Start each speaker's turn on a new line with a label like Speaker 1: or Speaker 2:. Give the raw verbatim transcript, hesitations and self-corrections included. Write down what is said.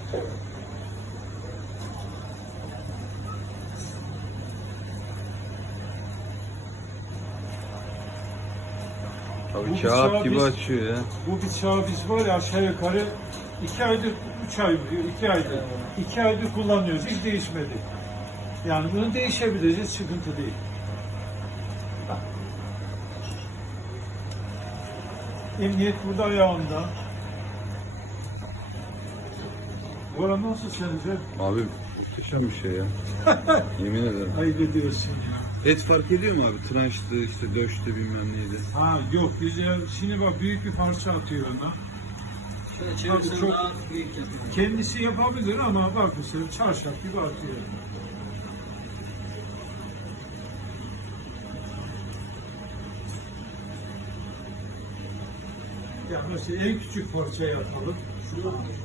Speaker 1: Abi kağıt gibi biz, açıyor ya.
Speaker 2: Bu bıçağı biz var ya aşağı yukarı iki aydır, üç ay, iki aydır, iki aydır kullanıyoruz. Hiç değişmedi. Yani bunu değişebiliriz, sıkıntı değil. Emniyet burada ayağında. Bu ara nasıl sence?
Speaker 1: Abi muhteşem bir şey ya. Yemin ederim.
Speaker 2: Ayıp ediyorsun ya.
Speaker 1: Et fark ediyor mu abi? Trançtı, işte döştü bilmem neydi.
Speaker 2: Ha yok, güzel. Şimdi bak büyük bir parça atıyor ona.
Speaker 3: Şöyle çevirsen
Speaker 2: çok-
Speaker 3: daha büyük yapıyor.
Speaker 2: Kendisi yapabilir ama bak mesela çarşaf gibi atıyor. Ya mesela en küçük parçayı atalım.
Speaker 3: Şunu